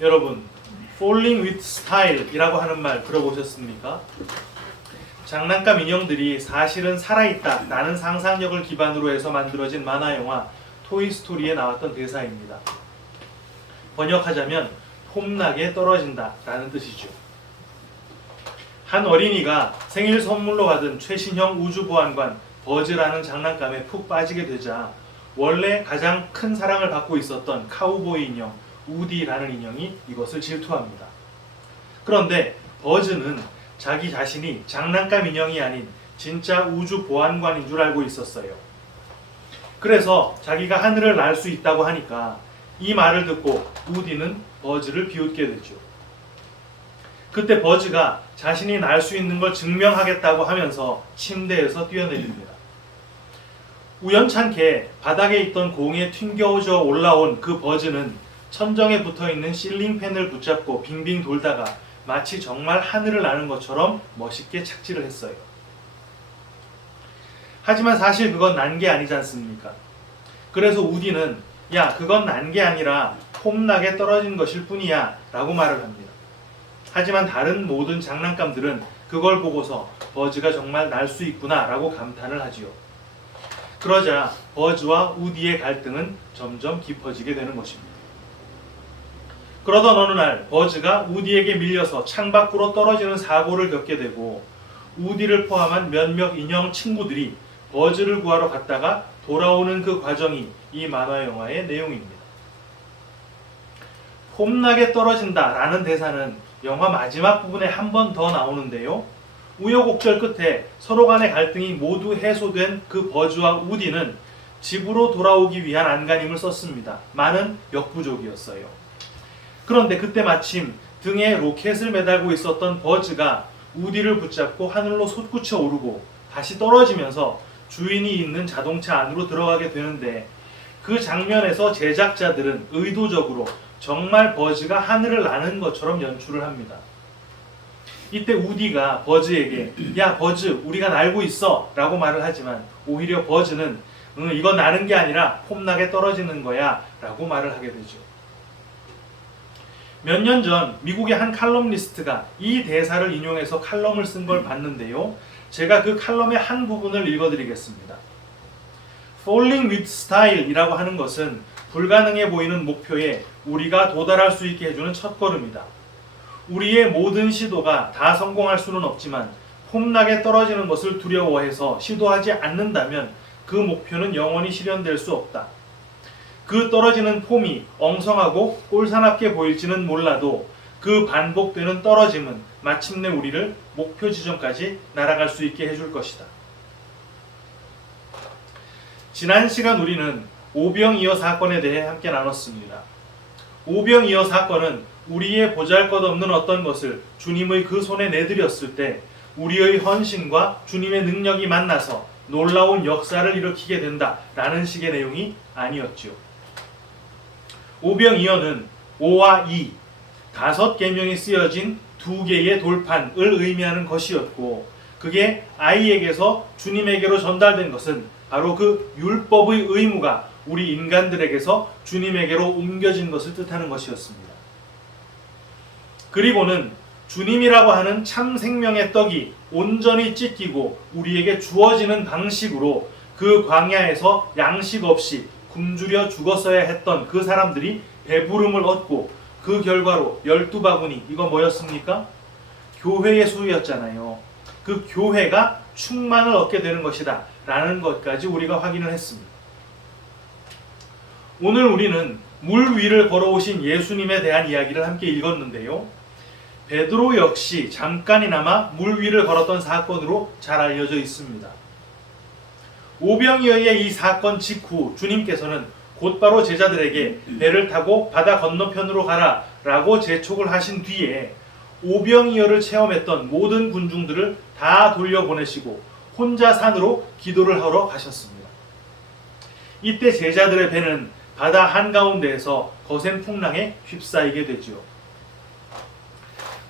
여러분, falling with style 이라고 하는 말 들어보셨습니까? 장난감 인형들이 사실은 살아있다 라는 상상력을 기반으로 해서 만들어진 만화영화 토이스토리에 나왔던 대사입니다. 번역하자면 폼나게 떨어진다 라는 뜻이죠. 한 어린이가 생일 선물로 받은 최신형 우주보안관 버즈라는 장난감에 푹 빠지게 되자 원래 가장 큰 사랑을 받고 있었던 카우보이 인형 우디라는 인형이 이것을 질투합니다. 그런데 버즈는 자기 자신이 장난감 인형이 아닌 진짜 우주 보안관인 줄 알고 있었어요. 그래서 자기가 하늘을 날 수 있다고 하니까 이 말을 듣고 우디는 버즈를 비웃게 되죠. 그때 버즈가 자신이 날 수 있는 걸 증명하겠다고 하면서 침대에서 뛰어내립니다. 우연찮게 바닥에 있던 공에 튕겨져 올라온 그 버즈는 천정에 붙어있는 실링팬을 붙잡고 빙빙 돌다가 마치 정말 하늘을 나는 것처럼 멋있게 착지를 했어요. 하지만 사실 그건 난 게 아니지 않습니까? 그래서 우디는 야, 그건 난 게 아니라 폼나게 떨어진 것일 뿐이야 라고 말을 합니다. 하지만 다른 모든 장난감들은 그걸 보고서 버즈가 정말 날 수 있구나 라고 감탄을 하지요. 그러자 버즈와 우디의 갈등은 점점 깊어지게 되는 것입니다. 그러던 어느 날 버즈가 우디에게 밀려서 창밖으로 떨어지는 사고를 겪게 되고 우디를 포함한 몇몇 인형 친구들이 버즈를 구하러 갔다가 돌아오는 그 과정이 이 만화 영화의 내용입니다. 폼나게 떨어진다 라는 대사는 영화 마지막 부분에 한 번 더 나오는데요. 우여곡절 끝에 서로 간의 갈등이 모두 해소된 그 버즈와 우디는 집으로 돌아오기 위한 안간힘을 썼습니다. 많은 역부족이었어요. 그런데 그때 마침 등에 로켓을 매달고 있었던 버즈가 우디를 붙잡고 하늘로 솟구쳐 오르고 다시 떨어지면서 주인이 있는 자동차 안으로 들어가게 되는데 그 장면에서 제작자들은 의도적으로 정말 버즈가 하늘을 나는 것처럼 연출을 합니다. 이때 우디가 버즈에게 야 버즈 우리가 날고 있어 라고 말을 하지만 오히려 버즈는 이건 나는 게 아니라 폼나게 떨어지는 거야 라고 말을 하게 되죠. 몇 년 전 미국의 한 칼럼니스트가 이 대사를 인용해서 칼럼을 쓴 걸 봤는데요. 제가 그 칼럼의 한 부분을 읽어드리겠습니다. Falling with style 이라고 하는 것은 불가능해 보이는 목표에 우리가 도달할 수 있게 해주는 첫걸음이다. 우리의 모든 시도가 다 성공할 수는 없지만 폼나게 떨어지는 것을 두려워해서 시도하지 않는다면 그 목표는 영원히 실현될 수 없다. 그 떨어지는 폼이 엉성하고 꼴사납게 보일지는 몰라도 그 반복되는 떨어짐은 마침내 우리를 목표 지점까지 날아갈 수 있게 해줄 것이다. 지난 시간 우리는 오병이어 사건에 대해 함께 나눴습니다. 오병이어 사건은 우리의 보잘것없는 어떤 것을 주님의 그 손에 내드렸을 때 우리의 헌신과 주님의 능력이 만나서 놀라운 역사를 일으키게 된다라는 식의 내용이 아니었죠. 오병이어는 오와 이, 5계명이 쓰여진 2개의 돌판을 의미하는 것이었고 그게 아이에게서 주님에게로 전달된 것은 바로 그 율법의 의무가 우리 인간들에게서 주님에게로 옮겨진 것을 뜻하는 것이었습니다. 그리고는 주님이라고 하는 참 생명의 떡이 온전히 찢기고 우리에게 주어지는 방식으로 그 광야에서 양식 없이 굶주려 죽었어야 했던 그 사람들이 배부름을 얻고 그 결과로 12바구니, 이거 뭐였습니까? 교회의 수였잖아요. 그 교회가 충만을 얻게 되는 것이다 라는 것까지 우리가 확인을 했습니다. 오늘 우리는 물 위를 걸어오신 예수님에 대한 이야기를 함께 읽었는데요. 베드로 역시 잠깐이나마 물 위를 걸었던 사건으로 잘 알려져 있습니다. 오병이어의 이 사건 직후 주님께서는 곧바로 제자들에게 배를 타고 바다 건너편으로 가라 라고 재촉을 하신 뒤에 오병이어를 체험했던 모든 군중들을 다 돌려보내시고 혼자 산으로 기도를 하러 가셨습니다. 이때 제자들의 배는 바다 한가운데에서 거센 풍랑에 휩싸이게 되지요.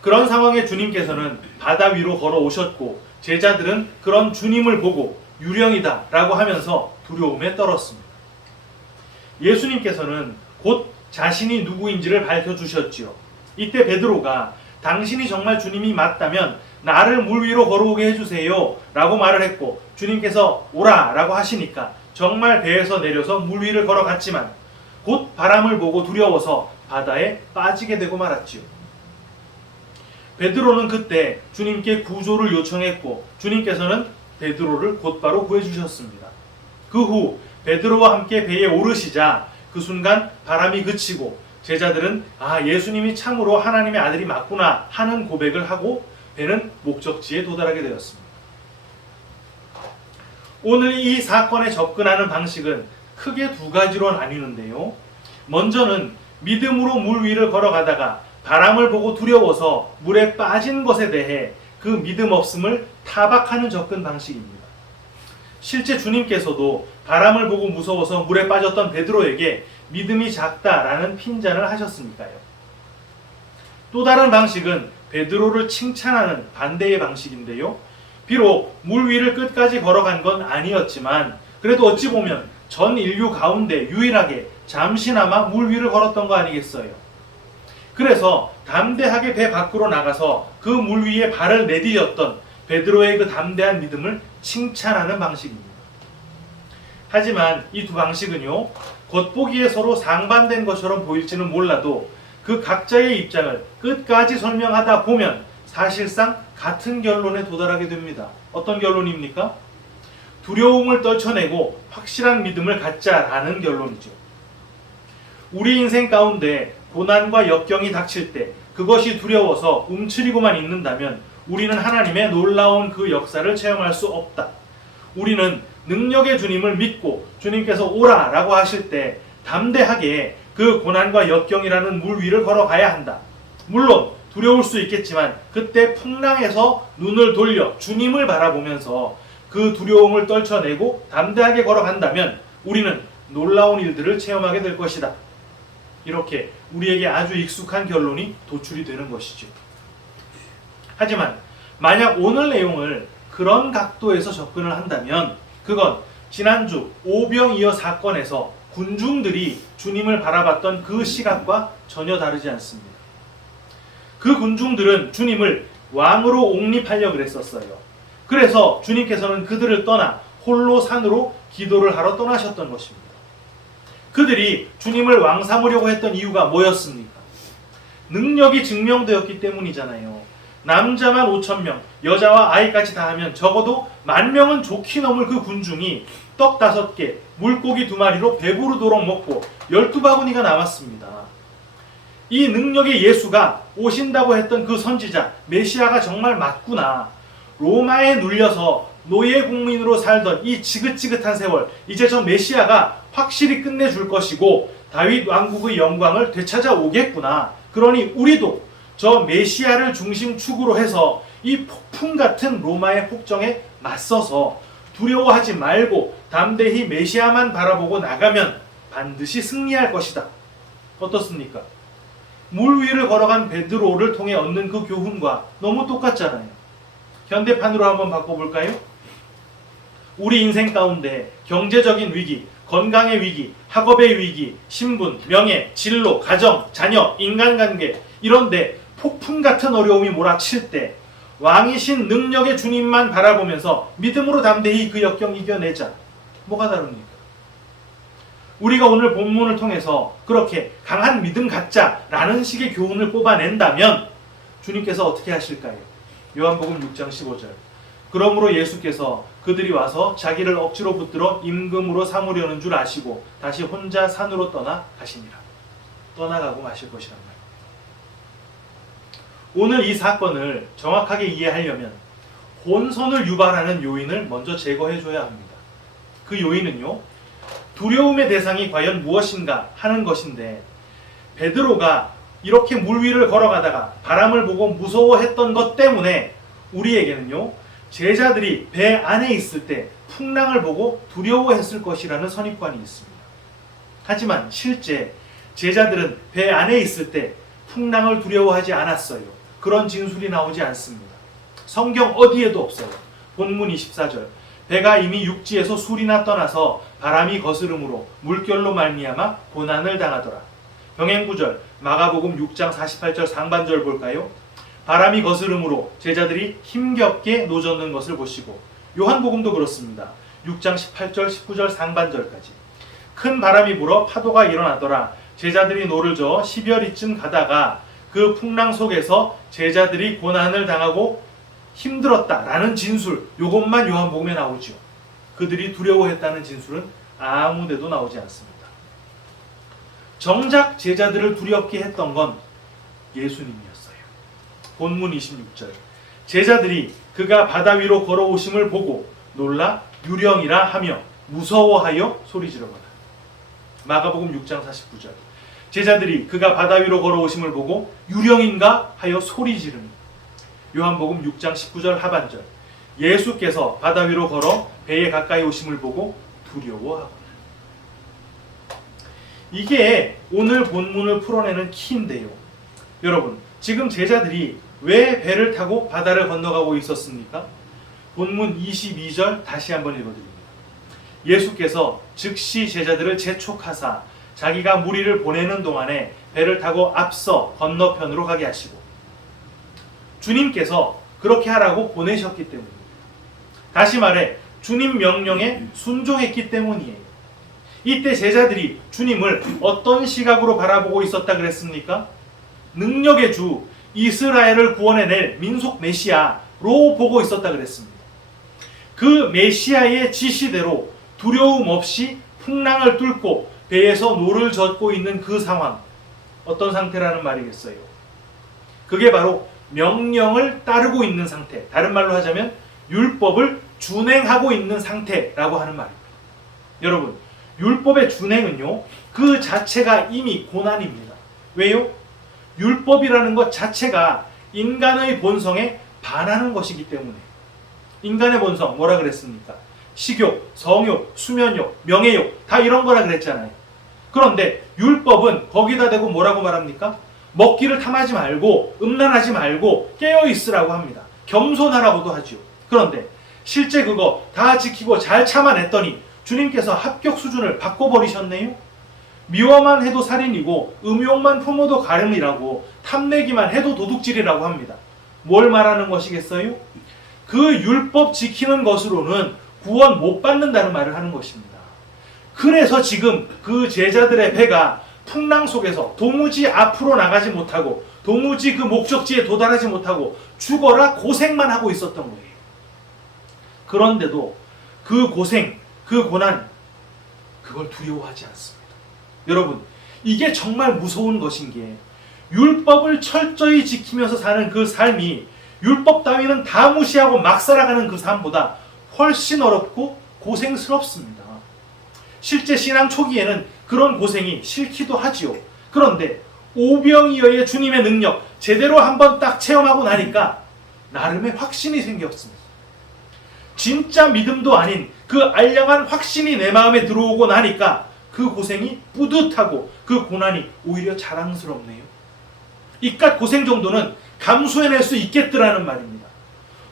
그런 상황에 주님께서는 바다 위로 걸어오셨고 제자들은 그런 주님을 보고 유령이다 라고 하면서 두려움에 떨었습니다. 예수님께서는 곧 자신이 누구인지를 밝혀주셨지요. 이때 베드로가 당신이 정말 주님이 맞다면 나를 물 위로 걸어오게 해주세요 라고 말을 했고 주님께서 오라 라고 하시니까 정말 배에서 내려서 물 위를 걸어갔지만 곧 바람을 보고 두려워서 바다에 빠지게 되고 말았지요. 베드로는 그때 주님께 구조를 요청했고 주님께서는 베드로를 곧바로 구해주셨습니다. 그 후 베드로와 함께 배에 오르시자 그 순간 바람이 그치고 제자들은 예수님이 참으로 하나님의 아들이 맞구나 하는 고백을 하고 배는 목적지에 도달하게 되었습니다. 오늘 이 사건에 접근하는 방식은 크게 두 가지로 나뉘는데요. 먼저는 믿음으로 물 위를 걸어가다가 바람을 보고 두려워서 물에 빠진 것에 대해 그 믿음 없음을 타박하는 접근 방식입니다. 실제 주님께서도 바람을 보고 무서워서 물에 빠졌던 베드로에게 믿음이 작다라는 핀잔을 하셨으니까요. 또 다른 방식은 베드로를 칭찬하는 반대의 방식인데요. 비록 물 위를 끝까지 걸어간 건 아니었지만 그래도 어찌 보면 전 인류 가운데 유일하게 잠시나마 물 위를 걸었던 거 아니겠어요? 그래서 담대하게 배 밖으로 나가서 그 물 위에 발을 내디뎠던 베드로의 그 담대한 믿음을 칭찬하는 방식입니다. 하지만 이 두 방식은요, 겉보기에 서로 상반된 것처럼 보일지는 몰라도 그 각자의 입장을 끝까지 설명하다 보면 사실상 같은 결론에 도달하게 됩니다. 어떤 결론입니까? 두려움을 떨쳐내고 확실한 믿음을 갖자라는 결론이죠. 우리 인생 가운데 고난과 역경이 닥칠 때 그것이 두려워서 움츠리고만 있는다면 우리는 하나님의 놀라운 그 역사를 체험할 수 없다. 우리는 능력의 주님을 믿고 주님께서 오라 라고 하실 때 담대하게 그 고난과 역경이라는 물 위를 걸어가야 한다. 물론 두려울 수 있겠지만 그때 풍랑에서 눈을 돌려 주님을 바라보면서 그 두려움을 떨쳐내고 담대하게 걸어간다면 우리는 놀라운 일들을 체험하게 될 것이다. 이렇게 우리에게 아주 익숙한 결론이 도출이 되는 것이죠. 하지만 만약 오늘 내용을 그런 각도에서 접근을 한다면 그건 지난주 오병이어 사건에서 군중들이 주님을 바라봤던 그 시각과 전혀 다르지 않습니다. 그 군중들은 주님을 왕으로 옹립하려고 그랬었어요. 그래서 주님께서는 그들을 떠나 홀로 산으로 기도를 하러 떠나셨던 것입니다. 그들이 주님을 왕 삼으려고 했던 이유가 뭐였습니까? 능력이 증명되었기 때문이잖아요. 남자만 5,000명, 여자와 아이까지 다 하면 적어도 10,000명은 좋게 넘을 그 군중이 떡 5개, 물고기 2마리로 배부르도록 먹고 12바구니가 남았습니다. 이 능력의 예수가 오신다고 했던 그 선지자, 메시아가 정말 맞구나. 로마에 눌려서 노예 국민으로 살던 이 지긋지긋한 세월, 이제 저 메시아가 확실히 끝내줄 것이고 다윗 왕국의 영광을 되찾아오겠구나. 그러니 우리도 저 메시아를 중심 축으로 해서 이 폭풍 같은 로마의 폭정에 맞서서 두려워하지 말고 담대히 메시아만 바라보고 나가면 반드시 승리할 것이다. 어떻습니까? 물 위를 걸어간 베드로를 통해 얻는 그 교훈과 너무 똑같잖아요. 현대판으로 한번 바꿔볼까요? 우리 인생 가운데 경제적인 위기, 건강의 위기, 학업의 위기, 신분, 명예, 진로, 가정, 자녀, 인간관계 이런데 폭풍 같은 어려움이 몰아칠 때 왕이신 능력의 주님만 바라보면서 믿음으로 담대히 그 역경 이겨내자. 뭐가 다릅니까? 우리가 오늘 본문을 통해서 그렇게 강한 믿음 갖자라는 식의 교훈을 뽑아낸다면 주님께서 어떻게 하실까요? 요한복음 6장 15절. 그러므로 예수께서 그들이 와서 자기를 억지로 붙들어 임금으로 삼으려는 줄 아시고 다시 혼자 산으로 떠나 가시니라. 떠나가고 마실 것이란 말이에요. 오늘 이 사건을 정확하게 이해하려면 혼선을 유발하는 요인을 먼저 제거해 줘야 합니다. 그 요인은요, 두려움의 대상이 과연 무엇인가 하는 것인데 베드로가 이렇게 물 위를 걸어가다가 바람을 보고 무서워했던 것 때문에 우리에게는요, 제자들이 배 안에 있을 때 풍랑을 보고 두려워했을 것이라는 선입관이 있습니다. 하지만 실제 제자들은 배 안에 있을 때 풍랑을 두려워하지 않았어요. 그런 진술이 나오지 않습니다. 성경 어디에도 없어요. 본문 24절, 배가 이미 육지에서 술이나 떠나서 바람이 거스름으로 물결로 말미암아 고난을 당하더라. 병행 9절, 마가복음 6장 48절 상반절 볼까요? 바람이 거스름으로 제자들이 힘겹게 노젓는 것을 보시고, 요한복음도 그렇습니다. 6장 18절 19절 상반절까지 큰 바람이 불어 파도가 일어나더라. 제자들이 노를 저어 10여리쯤 가다가 그 풍랑 속에서 제자들이 고난을 당하고 힘들었다라는 진술, 요것만 요한복음에 나오죠. 그들이 두려워했다는 진술은 아무 데도 나오지 않습니다. 정작 제자들을 두렵게 했던 건 예수님이었어요. 본문 26절, 제자들이 그가 바다 위로 걸어오심을 보고 놀라 유령이라 하며 무서워하여 소리지르거나. 마가복음 6장 49절, 제자들이 그가 바다 위로 걸어오심을 보고 유령인가 하여 소리지르니. 요한복음 6장 19절 하반절, 예수께서 바다 위로 걸어 배에 가까이 오심을 보고 두려워하거나. 이게 오늘 본문을 풀어내는 키인데요. 여러분, 지금 제자들이 왜 배를 타고 바다를 건너가고 있었습니까? 본문 22절 다시 한번 읽어드립니다. 예수께서 즉시 제자들을 재촉하사 자기가 무리를 보내는 동안에 배를 타고 앞서 건너편으로 가게 하시고, 주님께서 그렇게 하라고 보내셨기 때문입니다. 다시 말해 주님 명령에 순종했기 때문이에요. 이때 제자들이 주님을 어떤 시각으로 바라보고 있었다 그랬습니까? 능력의 주, 이스라엘을 구원해낼 민속 메시아로 보고 있었다 그랬습니다. 그 메시아의 지시대로 두려움 없이 풍랑을 뚫고 배에서 노를 젓고 있는 그 상황, 어떤 상태라는 말이겠어요? 그게 바로 명령을 따르고 있는 상태, 다른 말로 하자면 율법을 준행하고 있는 상태라고 하는 말입니다. 여러분, 율법의 준행은요, 그 자체가 이미 고난입니다. 왜요? 율법이라는 것 자체가 인간의 본성에 반하는 것이기 때문에. 인간의 본성 뭐라 그랬습니까? 식욕, 성욕, 수면욕, 명예욕, 다 이런 거라 그랬잖아요. 그런데 율법은 거기다 대고 뭐라고 말합니까? 먹기를 탐하지 말고 음란하지 말고 깨어있으라고 합니다. 겸손하라고도 하죠. 그런데 실제 그거 다 지키고 잘 참아냈더니 주님께서 합격 수준을 바꿔버리셨네요. 미워만 해도 살인이고 음욕만 품어도 가름이라고, 탐내기만 해도 도둑질이라고 합니다. 뭘 말하는 것이겠어요? 그 율법 지키는 것으로는 구원 못 받는다는 말을 하는 것입니다. 그래서 지금 그 제자들의 배가 풍랑 속에서 도무지 앞으로 나가지 못하고 도무지 그 목적지에 도달하지 못하고 죽어라 고생만 하고 있었던 거예요. 그런데도 그 고생, 그 고난, 그걸 두려워하지 않습니다. 여러분, 이게 정말 무서운 것인 게, 율법을 철저히 지키면서 사는 그 삶이 율법 따위는 다 무시하고 막 살아가는 그 삶보다 훨씬 어렵고 고생스럽습니다. 실제 신앙 초기에는 그런 고생이 싫기도 하지요. 그런데 오병이어의 주님의 능력 제대로 한번 딱 체험하고 나니까 나름의 확신이 생겼습니다. 진짜 믿음도 아닌 그 알량한 확신이 내 마음에 들어오고 나니까 그 고생이 뿌듯하고 그 고난이 오히려 자랑스럽네요. 이깟 고생 정도는 감수해낼 수 있겠더라는 말입니다.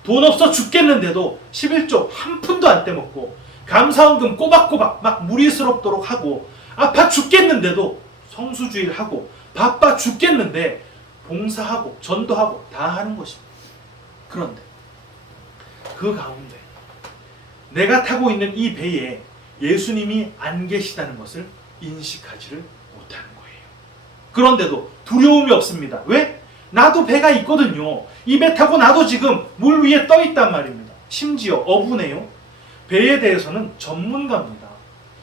돈 없어 죽겠는데도 11조 한 푼도 안 떼먹고 감사원금 꼬박꼬박 막 무리스럽도록 하고, 아파 죽겠는데도 성수주의를 하고, 바빠 죽겠는데 봉사하고 전도하고 다 하는 것입니다. 그런데 그 가운데 내가 타고 있는 이 배에 예수님이 안 계시다는 것을 인식하지를 못하는 거예요. 그런데도 두려움이 없습니다. 왜? 나도 배가 있거든요. 이 배 타고 나도 지금 물 위에 떠 있단 말입니다. 심지어 어부네요. 배에 대해서는 전문가입니다.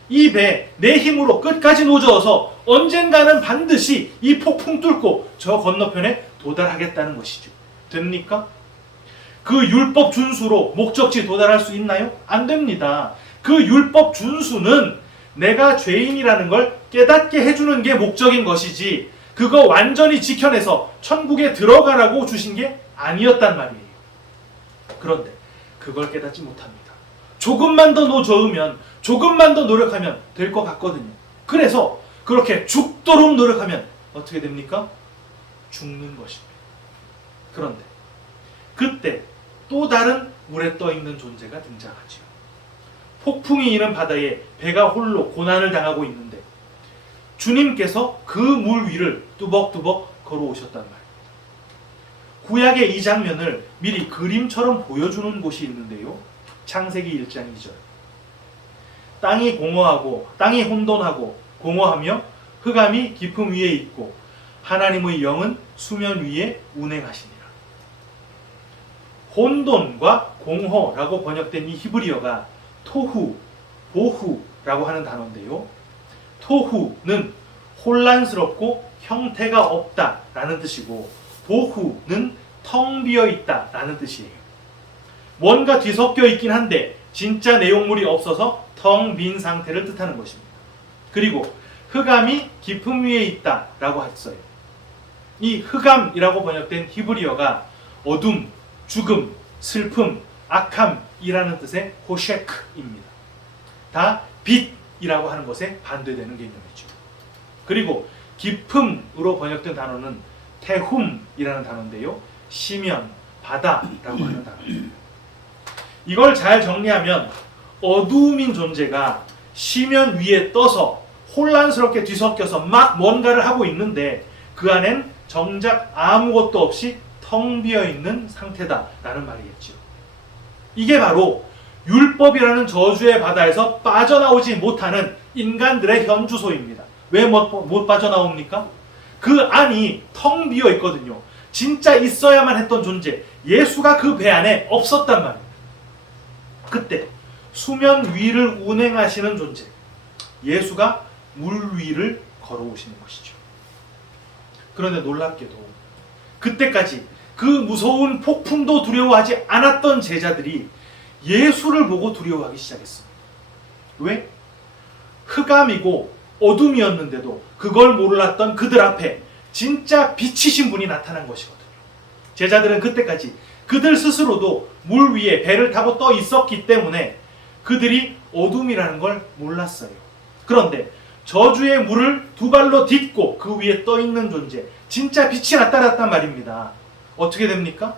이 배 내 힘으로 끝까지 노저어서 언젠가는 반드시 이 폭풍 뚫고 저 건너편에 도달하겠다는 것이죠. 됩니까? 그 율법 준수로 목적지 도달할 수 있나요? 안 됩니다. 그 율법 준수는 내가 죄인이라는 걸 깨닫게 해주는 게 목적인 것이지, 그거 완전히 지켜내서 천국에 들어가라고 주신 게 아니었단 말이에요. 그런데 그걸 깨닫지 못합니다. 조금만 더 저으면, 조금만 더 노력하면 될 것 같거든요. 그래서 그렇게 죽도록 노력하면 어떻게 됩니까? 죽는 것입니다. 그런데 그때 또 다른 물에 떠있는 존재가 등장하지요. 폭풍이 이는 바다에 배가 홀로 고난을 당하고 있는데 주님께서 그 물 위를 뚜벅뚜벅 걸어오셨단 말입니다. 구약의 이 장면을 미리 그림처럼 보여주는 곳이 있는데요. 창세기 1장 2절. 땅이 혼돈하고 공허하며 흑암이 깊음 위에 있고 하나님의 영은 수면 위에 운행하시니라. 혼돈과 공허라고 번역된 이 히브리어가 토후, 보후라고 하는 단어인데요. 토후는 혼란스럽고 형태가 없다라는 뜻이고 보후는 텅 비어 있다라는 뜻이에요. 뭔가 뒤섞여 있긴 한데 진짜 내용물이 없어서 텅 빈 상태를 뜻하는 것입니다. 그리고 흑암이 깊음 위에 있다라고 했어요. 이 흑암이라고 번역된 히브리어가 어둠, 죽음, 슬픔, 악함이라는 뜻의 호셰크입니다. 다 빛이라고 하는 것에 반대되는 개념이죠. 그리고 깊음으로 번역된 단어는 태훔이라는 단어인데요. 시면, 바다라고 하는 단어입니다. 이걸 잘 정리하면 어두움인 존재가 시면 위에 떠서 혼란스럽게 뒤섞여서 막 뭔가를 하고 있는데 그 안엔 정작 아무것도 없이 텅 비어있는 상태다라는 말이겠죠. 이게 바로 율법이라는 저주의 바다에서 빠져나오지 못하는 인간들의 현주소입니다. 왜 못 빠져나옵니까? 그 안이 텅 비어 있거든요. 진짜 있어야만 했던 존재, 예수가 그 배 안에 없었단 말입니다. 그때 수면 위를 운행하시는 존재, 예수가 물 위를 걸어오시는 것이죠. 그런데 놀랍게도 그때까지 그 무서운 폭풍도 두려워하지 않았던 제자들이 예수를 보고 두려워하기 시작했습니다. 왜? 흑암이고 어둠이었는데도 그걸 몰랐던 그들 앞에 진짜 빛이신 분이 나타난 것이거든요. 제자들은 그때까지 그들 스스로도 물 위에 배를 타고 떠 있었기 때문에 그들이 어둠이라는 걸 몰랐어요. 그런데 저주의 물을 두 발로 딛고 그 위에 떠 있는 존재, 진짜 빛이 나타났단 말입니다. 어떻게 됩니까?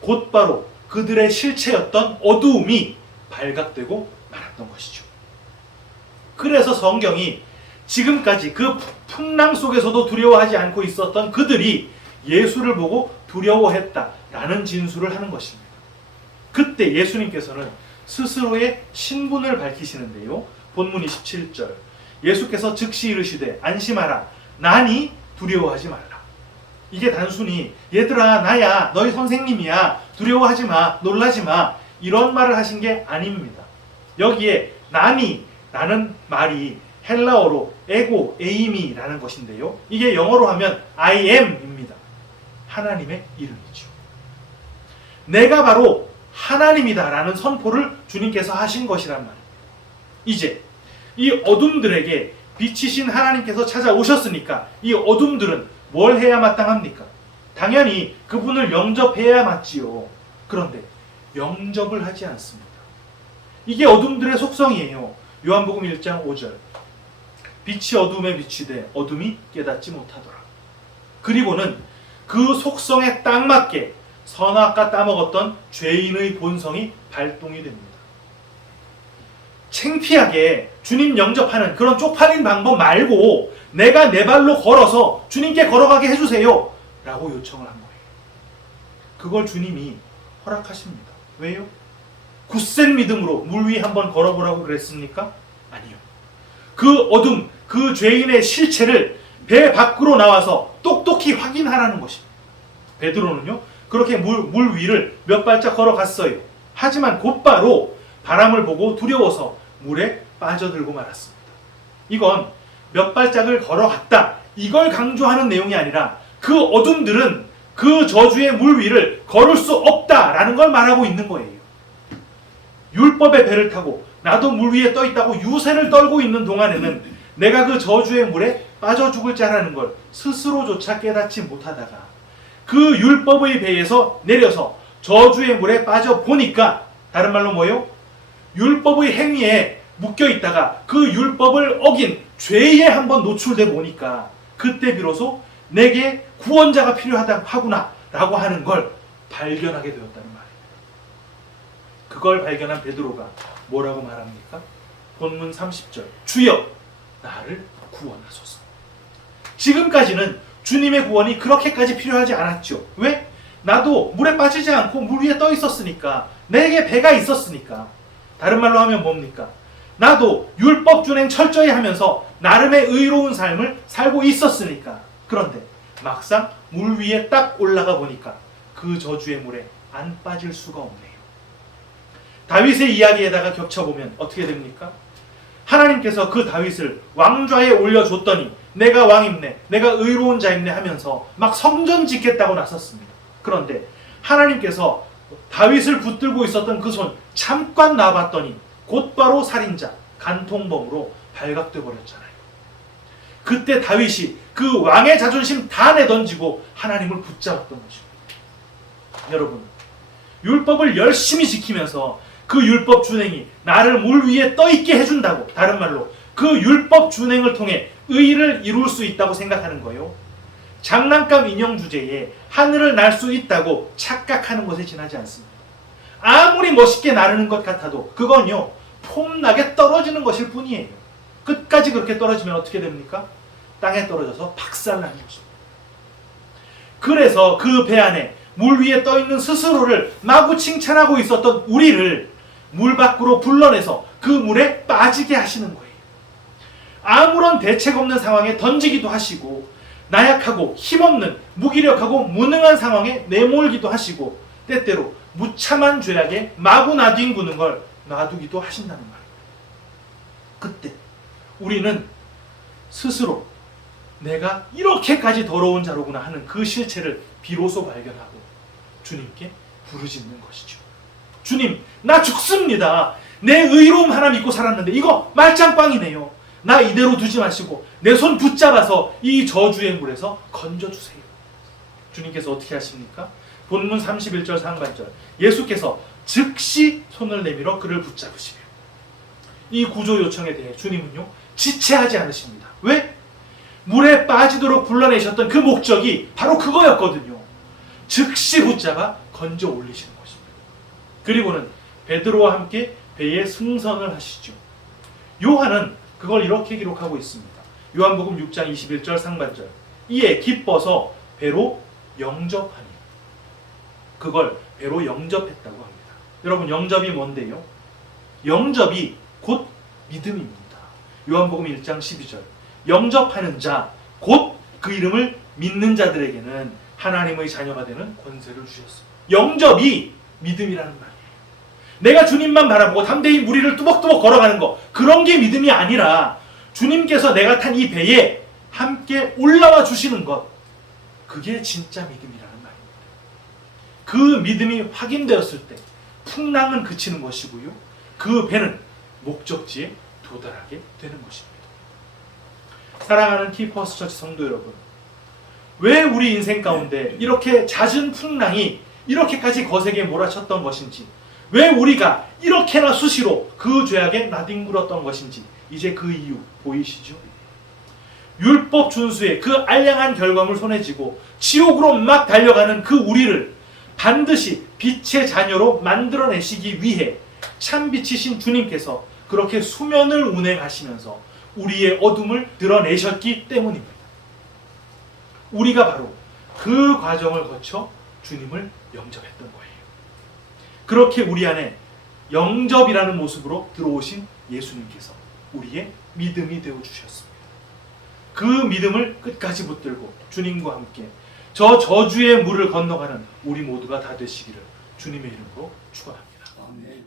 곧바로 그들의 실체였던 어두움이 발각되고 말았던 것이죠. 그래서 성경이 지금까지 그 풍랑 속에서도 두려워하지 않고 있었던 그들이 예수를 보고 두려워했다라는 진술을 하는 것입니다. 그때 예수님께서는 스스로의 신분을 밝히시는데요. 본문 27절. 예수께서 즉시 이르시되 안심하라. 나니 두려워하지 말라. 이게 단순히 얘들아 나야 너희 선생님이야 두려워하지 마 놀라지 마 이런 말을 하신 게 아닙니다. 여기에 나니 라는 말이 헬라어로 에고 에이미라는 것인데요. 이게 영어로 하면 I am입니다. 하나님의 이름이죠. 내가 바로 하나님이다 라는 선포를 주님께서 하신 것이란 말입니다. 이제 이 어둠들에게 빛이신 하나님께서 찾아오셨으니까 이 어둠들은 뭘 해야 마땅합니까? 당연히 그분을 영접해야 맞지요. 그런데 영접을 하지 않습니다. 이게 어둠들의 속성이에요. 요한복음 1장 5절. 빛이 어둠에 비치되 어둠이 깨닫지 못하더라. 그리고는 그 속성에 딱 맞게 선악과 따먹었던 죄인의 본성이 발동이 됩니다. 창피하게 주님 영접하는 그런 쪽팔린 방법 말고 내가 내 발로 걸어서 주님께 걸어가게 해주세요 라고 요청을 한 거예요. 그걸 주님이 허락하십니다. 왜요? 굳센 믿음으로 물 위에 한번 걸어보라고 그랬습니까? 아니요. 그 어둠, 그 죄인의 실체를 배 밖으로 나와서 똑똑히 확인하라는 것입니다. 베드로는요 그렇게 물 위를 몇 발짝 걸어갔어요. 하지만 곧바로 바람을 보고 두려워서 물에 빠져들고 말았습니다. 이건 몇 발짝을 걸어갔다 이걸 강조하는 내용이 아니라 그 어둠들은 그 저주의 물 위를 걸을 수 없다라는 걸 말하고 있는 거예요. 율법의 배를 타고 나도 물 위에 떠 있다고 유세를 떨고 있는 동안에는 내가 그 저주의 물에 빠져 죽을 자라는 걸 스스로조차 깨닫지 못하다가 그 율법의 배에서 내려서 저주의 물에 빠져 보니까, 다른 말로 뭐요? 율법의 행위에 묶여 있다가 그 율법을 어긴 죄에 한번 노출돼 보니까 그때 비로소 내게 구원자가 필요하구나 라고 하는 걸 발견하게 되었다는 말이에요. 그걸 발견한 베드로가 뭐라고 말합니까? 본문 30절, 주여 나를 구원하소서. 지금까지는 주님의 구원이 그렇게까지 필요하지 않았죠. 왜? 나도 물에 빠지지 않고 물 위에 떠 있었으니까, 내게 배가 있었으니까. 다른 말로 하면 뭡니까? 나도 율법 준행 철저히 하면서 나름의 의로운 삶을 살고 있었으니까. 그런데 막상 물 위에 딱 올라가 보니까 그 저주의 물에 안 빠질 수가 없네요. 다윗의 이야기에다가 겹쳐보면 어떻게 됩니까? 하나님께서 그 다윗을 왕좌에 올려줬더니 내가 왕입네, 내가 의로운 자입네 하면서 막 성전 짓겠다고 나섰습니다. 그런데 하나님께서 다윗을 붙들고 있었던 그 손 잠깐 놔봤더니 곧바로 살인자, 간통범으로 발각돼 버렸잖아요. 그때 다윗이 그 왕의 자존심 다 내던지고 하나님을 붙잡았던 것입니다. 여러분, 율법을 열심히 지키면서 그 율법 준행이 나를 물 위에 떠있게 해준다고, 다른 말로 그 율법 준행을 통해 의를 이룰 수 있다고 생각하는 거예요. 장난감 인형 주제에 하늘을 날 수 있다고 착각하는 것에 지나지 않습니다. 아무리 멋있게 나르는 것 같아도 그건요, 폼나게 떨어지는 것일 뿐이에요. 끝까지 그렇게 떨어지면 어떻게 됩니까? 땅에 떨어져서 박살나는 것입니다. 그래서 그 배 안에 물 위에 떠있는 스스로를 마구 칭찬하고 있었던 우리를 물 밖으로 불러내서 그 물에 빠지게 하시는 거예요. 아무런 대책 없는 상황에 던지기도 하시고, 나약하고 힘없는, 무기력하고 무능한 상황에 내몰기도 하시고, 때때로 무참한 죄악에 마구 나뒹구는 걸 놔두기도 하신다는 말입니다. 그때 우리는 스스로 내가 이렇게까지 더러운 자로구나 하는 그 실체를 비로소 발견하고 주님께 부르짖는 것이죠. 주님, 나 죽습니다. 내 의로움 하나 믿고 살았는데 이거 말짱꽝이네요. 나 이대로 두지 마시고 내 손 붙잡아서 이 저주의 물에서 건져주세요. 주님께서 어떻게 하십니까? 본문 31절 상반절, 예수께서 즉시 손을 내밀어 그를 붙잡으시며, 이 구조 요청에 대해 주님은요 지체하지 않으십니다. 왜? 물에 빠지도록 불러내셨던 그 목적이 바로 그거였거든요. 즉시 붙잡아 건져 올리시는 것입니다. 그리고는 베드로와 함께 배에 승선을 하시죠. 요한은 그걸 이렇게 기록하고 있습니다. 요한복음 6장 21절 상반절, 이에 기뻐서 배로 영접하니, 그걸 배로 영접했다고 합니다. 여러분, 영접이 뭔데요? 영접이 곧 믿음입니다. 요한복음 1장 12절, 영접하는 자, 곧 그 이름을 믿는 자들에게는 하나님의 자녀가 되는 권세를 주셨습니다. 영접이 믿음이라는 말이에요. 내가 주님만 바라보고 담대히 무리를 뚜벅뚜벅 걸어가는 거, 그런 게 믿음이 아니라 주님께서 내가 탄 이 배에 함께 올라와 주시는 것, 그게 진짜 믿음이라는 말입니다. 그 믿음이 확인되었을 때 풍랑은 그치는 것이고요, 그 배는 목적지에 도달하게 되는 것입니다. 사랑하는 키퍼스 처치 성도 여러분, 왜 우리 인생 가운데 이렇게 잦은 풍랑이 이렇게까지 거세게 몰아쳤던 것인지, 왜 우리가 이렇게나 수시로 그 죄악에 나뒹굴었던 것인지 이제 그 이유 보이시죠? 율법 준수의 그 알량한 결과물 손에 쥐고 지옥으로 막 달려가는 그 우리를 반드시 빛의 자녀로 만들어내시기 위해 참빛이신 주님께서 그렇게 수면을 운행하시면서 우리의 어둠을 드러내셨기 때문입니다. 우리가 바로 그 과정을 거쳐 주님을 영접했던 거예요. 그렇게 우리 안에 영접이라는 모습으로 들어오신 예수님께서 우리의 믿음이 되어주셨습니다. 그 믿음을 끝까지 붙들고 주님과 함께 저 저주의 물을 건너가는 우리 모두가 다 되시기를 주님의 이름으로 축원합니다. 아멘.